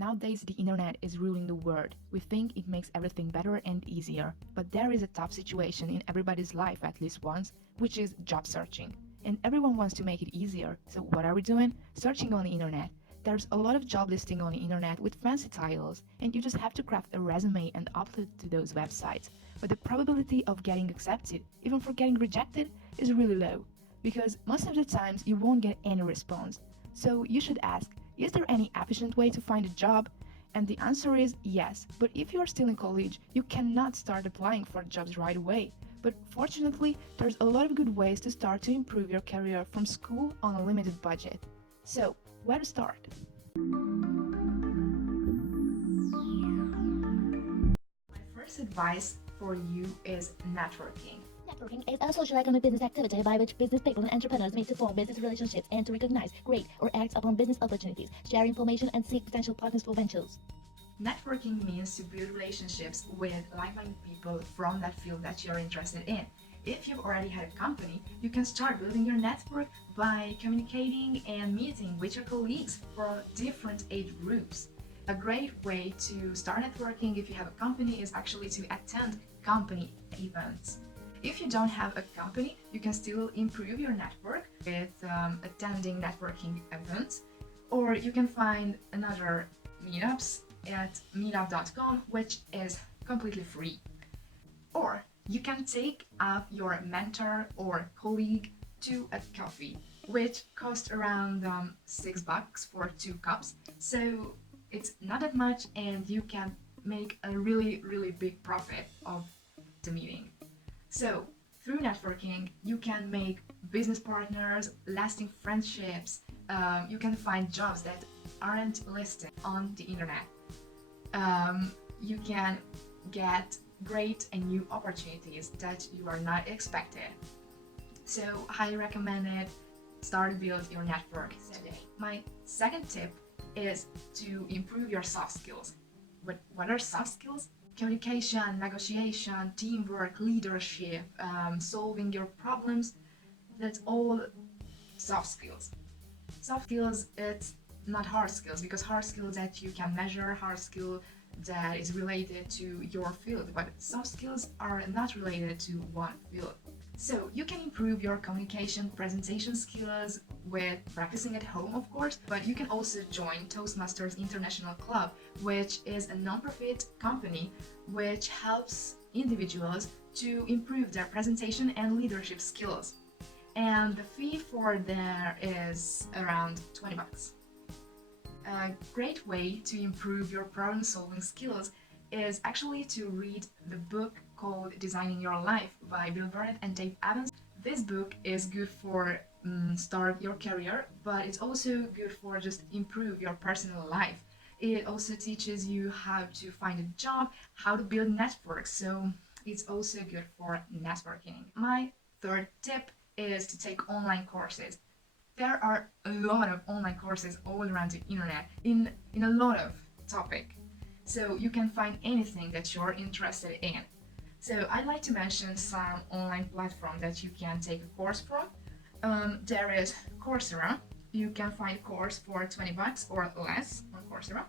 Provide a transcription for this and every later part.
Nowadays, the internet is ruling the world. We think it makes everything better and easier. But there is a tough situation in everybody's life at least once, which is job searching. And everyone wants to make it easier. So what are we doing? Searching on the internet. There's a lot of job listing on the internet with fancy titles, and you just have to craft a resume and upload to those websites. But the probability of getting accepted, even for getting rejected, is really low. Because most of the times you won't get any response. So you should ask, is there any efficient way to find a job? And the answer is yes, but if you are still in college, you cannot start applying for jobs right away. But fortunately, there's a lot of good ways to start to improve your career from school on a limited budget. So, where to start? My first advice for you is networking. Networking is a social economic business activity by which business people and entrepreneurs meet to form business relationships and to recognize, create, or act upon business opportunities, share information, and seek potential partners for ventures. Networking means to build relationships with like-minded people from that field that you're interested in. If you've already had a company, you can start building your network by communicating and meeting with your colleagues from different age groups. A great way to start networking if you have a company is actually to attend company events. If you don't have a company, you can still improve your network with attending networking events, or you can find another meetups at meetup.com, which is completely free. Or you can take up your mentor or colleague to a coffee, which costs around $6 for 2 cups. So it's not that much, and you can make a really big profit of the meeting. So, through networking, you can make business partners, lasting friendships, you can find jobs that aren't listed on the internet. You can get great and new opportunities that you are not expected. So, highly recommend it. Start build your network today. My second tip is to improve your soft skills. What are soft skills? Communication, negotiation, teamwork, leadership, solving your problems, that's all soft skills. Soft skills, it's not hard skills, because hard skills that you can measure, hard skill that is related to your field, but soft skills are not related to one field. So you can improve your communication, presentation skills with practicing at home, of course, but you can also join Toastmasters International Club, which is a non-profit company which helps individuals to improve their presentation and leadership skills. And the fee for there is around $20. A great way to improve your problem-solving skills is actually to read the book called Designing Your Life by Bill Burnett and Dave Evans. This book is good for start your career, but it's also good for just improve your personal life. It also teaches you how to find a job, how to build networks, so it's also good for networking. My third tip is to take online courses. There are a lot of online courses all around the internet in a lot of topics. So you can find anything that you're interested in. So I'd like to mention some online platforms that you can take a course from. There is Coursera. You can find a course for $20 or less on Coursera.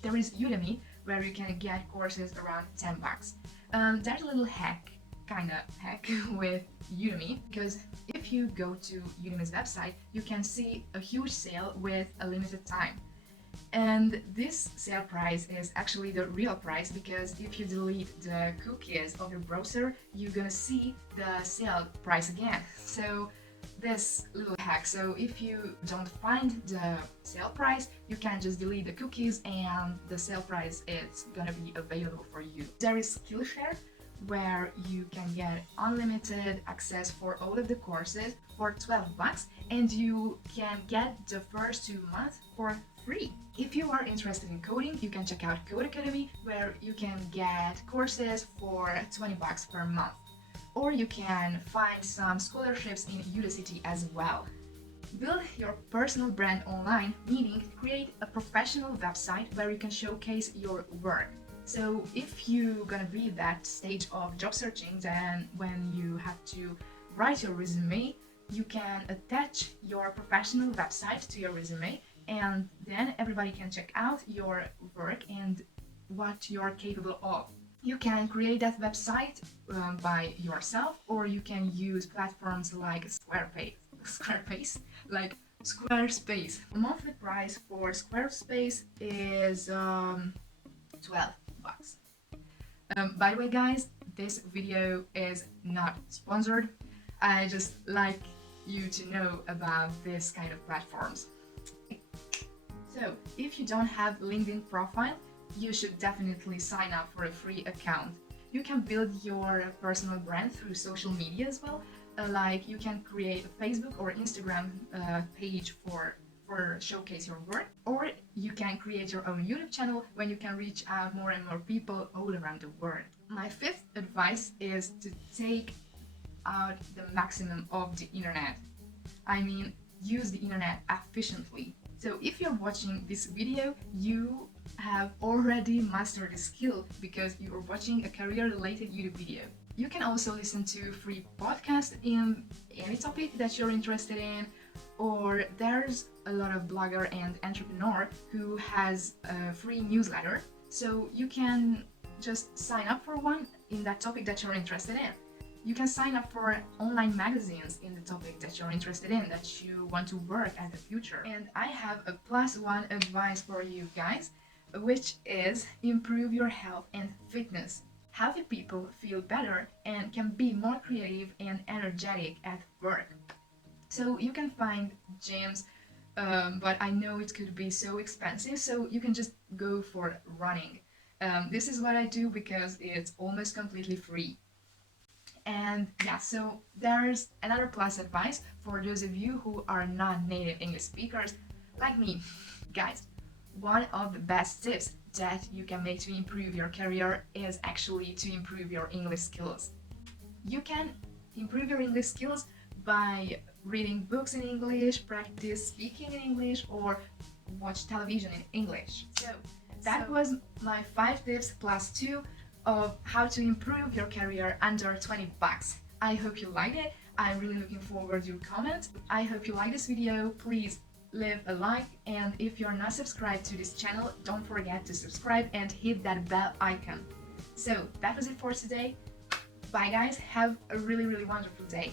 There is Udemy, where you can get courses around $10. There's a little hack with Udemy, because if you go to Udemy's website, you can see a huge sale with a limited time. And this sale price is actually the real price, because if you delete the cookies of your browser, you're gonna see the sale price again. So this little hack, so if you don't find the sale price, you can just delete the cookies and the sale price is gonna be available for you. There is Skillshare, where you can get unlimited access for all of the courses for $12, and you can get the first 2 months for free. If you are interested in coding, you can check out Code Academy, where you can get courses for $20 per month. Or you can find some scholarships in Udacity as well. Build your personal brand online, meaning create a professional website where you can showcase your work. So if you're gonna be at that stage of job searching, then when you have to write your resume, you can attach your professional website to your resume and then everybody can check out your work and what you're capable of. You can create that website by yourself, or you can use platforms like Squarespace. Monthly price for Squarespace is 12 bucks. By the way, guys, this video is not sponsored. I just like you to know about this kind of platforms. So, if you don't have LinkedIn profile, you should definitely sign up for a free account. You can build your personal brand through social media as well. Like you can create a Facebook or Instagram page for showcase your work, or you can create your own YouTube channel when you can reach out more and more people all around the world. My fifth advice is to take out the maximum of the internet. I mean, use the internet efficiently. So if you're watching this video, you have already mastered the skill because you are watching a career-related YouTube video. You can also listen to free podcasts in any topic that you're interested in, or there's a lot of blogger and entrepreneur who has a free newsletter, so you can just sign up for one in that topic that you're interested in. You can sign up for online magazines in the topic that you're interested in, that you want to work at the future. And I have a +1 advice for you guys, which is improve your health and fitness. Healthy people feel better and can be more creative and energetic at work. So you can find gyms, but I know it could be so expensive, so you can just go for running. This is what I do because it's almost completely free. And yeah, so there's another plus advice for those of you who are not native English speakers like me. Guys, one of the best tips that you can make to improve your career is actually to improve your English skills. You can improve your English skills by reading books in English, practice speaking in English, or watch television in English. So that was my 5 tips +2 of how to improve your career under 20 bucks. I hope you liked it. I'm really looking forward to your comments. I hope you like this video. Please leave a like, and if you're not subscribed to this channel, don't forget to subscribe and hit that bell icon. So that was it for today. Bye guys, have a really wonderful day.